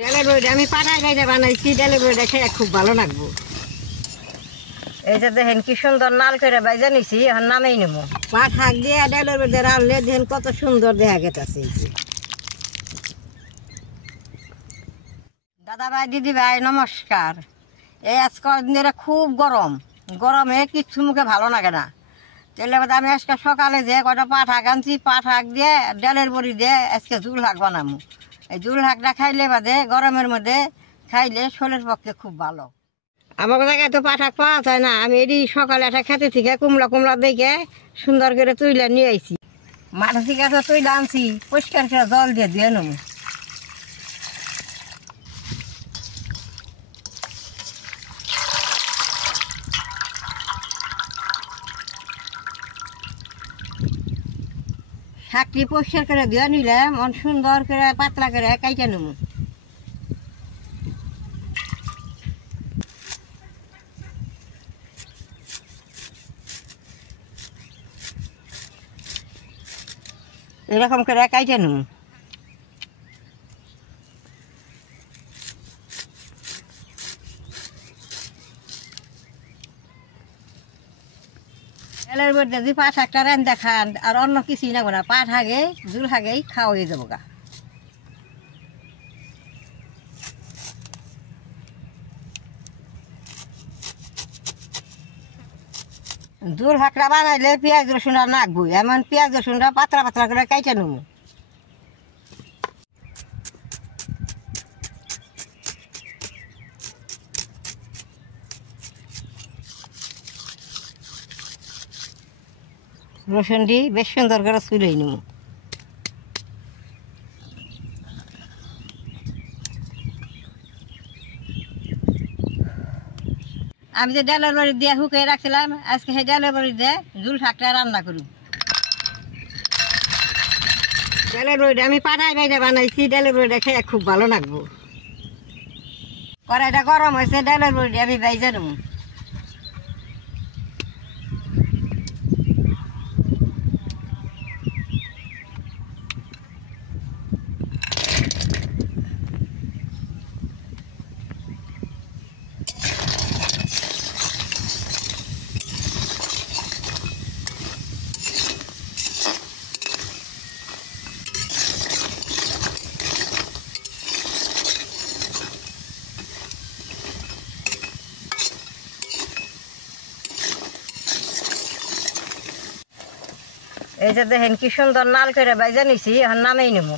ডালের বড়ি আমি পাটায় গাইতে বানাইছি। ডালের বড়িটা খেয়ে খুব ভালো লাগবো। এই যে দেখেন কি সুন্দর নাল করে বাইজা নিছি, এখন নামেই নেবো। পাট শাক দিয়ে ডালের বড়ি রানলে দেখেন কত সুন্দর দেখা গেছে। দাদা ভাই, দিদি ভাই, নমস্কার। এই আজকাল দিনে খুব গরমে কিচ্ছু মুখে ভালো লাগে না। তাহলে আমি আজকে সকালে যে কটা পাট শাক আনছি, পাট শাক দিয়ে ডালের বড়ি দিয়ে আজকে ঝুল শাক বানাবো। এই ঝুল শাকটা খাইলে বাদে গরমের মধ্যে খাইলে শরীরের পক্ষে খুব ভালো। আমার জায়গায় তো পাট শাক পাওয়া যায় না। আমি এটি সকালে একটা খেতে থেকে কুমড়া দেখে সুন্দর করে তুইলে নিয়ে আইছি। মাঠে থেকে তো তুইলে আনছি, পরিষ্কার করে জল দিয়ে নেবো। শাকটি পরিষ্কার করে দিয়ে নিলাম, সুন্দর করে পাতলা করে কাইটে নেব। এরকম করে কাইটে নেব। এলের মধ্যে যদি পাট শাকটা রান্না খান আর অন্য কিছুই নেবো না, পাট শাকে ঝুল শাকেই খাওয়া হয়ে যাবো গা। ঝুল শাকটা বানাইলে পেঁয়াজ রসুন আর নাকবো, এমন পেঁয়াজ রসুনটা পাতলা করে কাইটে নেব। রসুনটি বেশ সুন্দর করে চুলেই নেব। আমি যে ডালের বড়ি দিয়ে শুকিয়ে রাখছিলাম, আজকে সেই ডালের বড়ি দিয়ে ঝুল শাকটা রান্না করি। ডালের বড়িটা আমি পাটায় বাইরে বানাইছি। ডালের বড়িটা খেয়ে খুব ভালো লাগবো। কড়াইটা গরম হয়েছে, ডালের বড়িটা আমি বাইজে নেব। এই যে দেখেন কি সুন্দর নাল করে বাইজা নিছি, এখন নামেই নেব।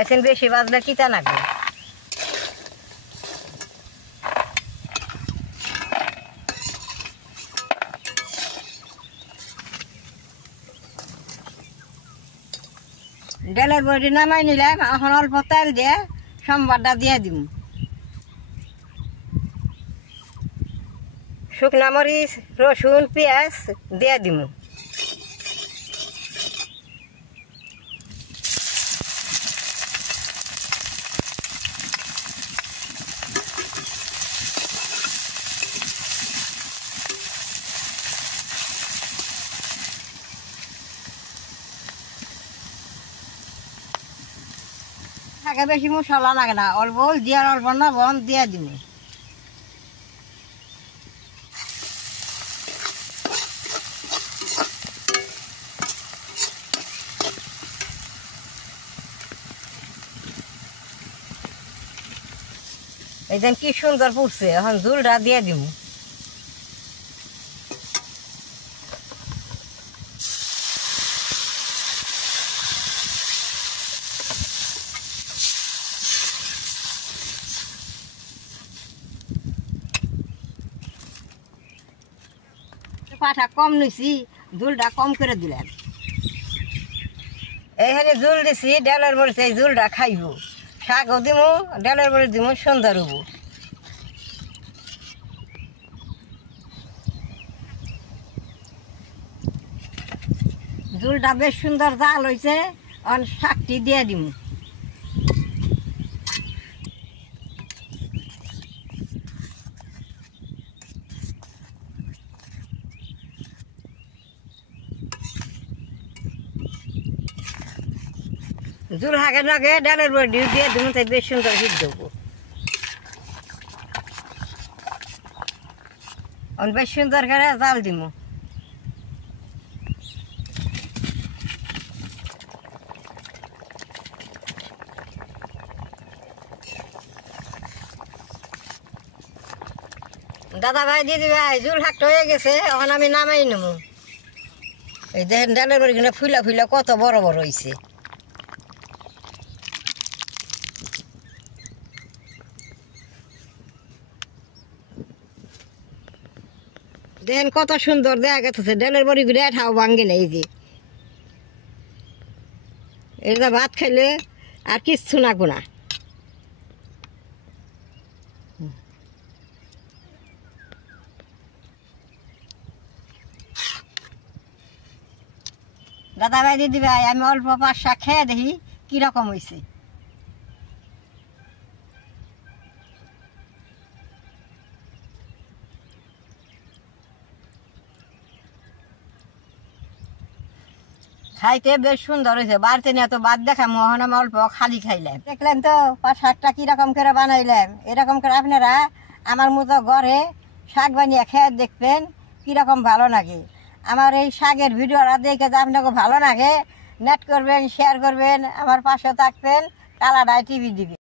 এখন বেশি বাজলে কিতা লাগবে। ডালের বড়ি নামাই নিলাম, এখন অল্প তেল দিয়ে সম্বারটা দিয়ে দিব। শুকনা মরিচ, রসুন, পেঁয়াজ দিয়ে দিব। থাকে বেশি মশলা লাগে না, অল্প জিয়ার অল্প লবণ দিয়ে দিব। এই দেন কি সুন্দর ফুটছে, এখন ঝুলটা দিয়ে দিব। পাঠা কম নিছি, ঝুলটা কম করে দিলাম। এইখানে ঝুল দিছি, ডালের বড়ি এই ঝুলটা খাইব। শাকও দিব, ডালের বড়ি দিব, সুন্দর হবো। ঝুলটা বেশ সুন্দর জাল হয়েছে, আর শাকটি দিয়ে দিব। জুল হাঁকে নাগে ডালের বড়ি দিয়ে তুমি তাই বেশ সুন্দর হিট দেবো। বেশ সুন্দর করে জাল দিব। দাদা ভাই দিদি ভাই জুল হাঁকটা হয়ে গেছে, এখন আমি নামাই নেবো। এই দেখেন ডালের বড়িগুলো ফুলা ফুলা কত বড় বড় হয়েছে। দেখেন কত সুন্দর দেখা গেছে ডালের বড়িগুলো ঠাও ভাঙ্গে না। এই যে এটা ভাত খাইলে আর কিচ্ছু নাগো না। দাদা ভাই দিদি ভাই আমি অল্প পাঁচ শাক খেয়ে দেখি কিরকম হয়েছে। খাইতে বেশ সুন্দর হয়েছে। বাড়িতে নিয়ে তো বাদ দেখা মোহন আমি অল্প খালি খাইলাম। দেখলেন তো পাঁচ শাকটা কিরকম করে বানাইলাম। এরকম করে আপনারা আমার মতো ঘরে শাক বানিয়ে খেয়ে দেখবেন কিরকম ভালো লাগে। আমার এই শাকের ভিডিওটা দেখে যে আপনাকে ভালো লাগে, নেট করবেন, শেয়ার করবেন, আমার পাশে থাকবেন, কালাডায় টিভি দিবেন।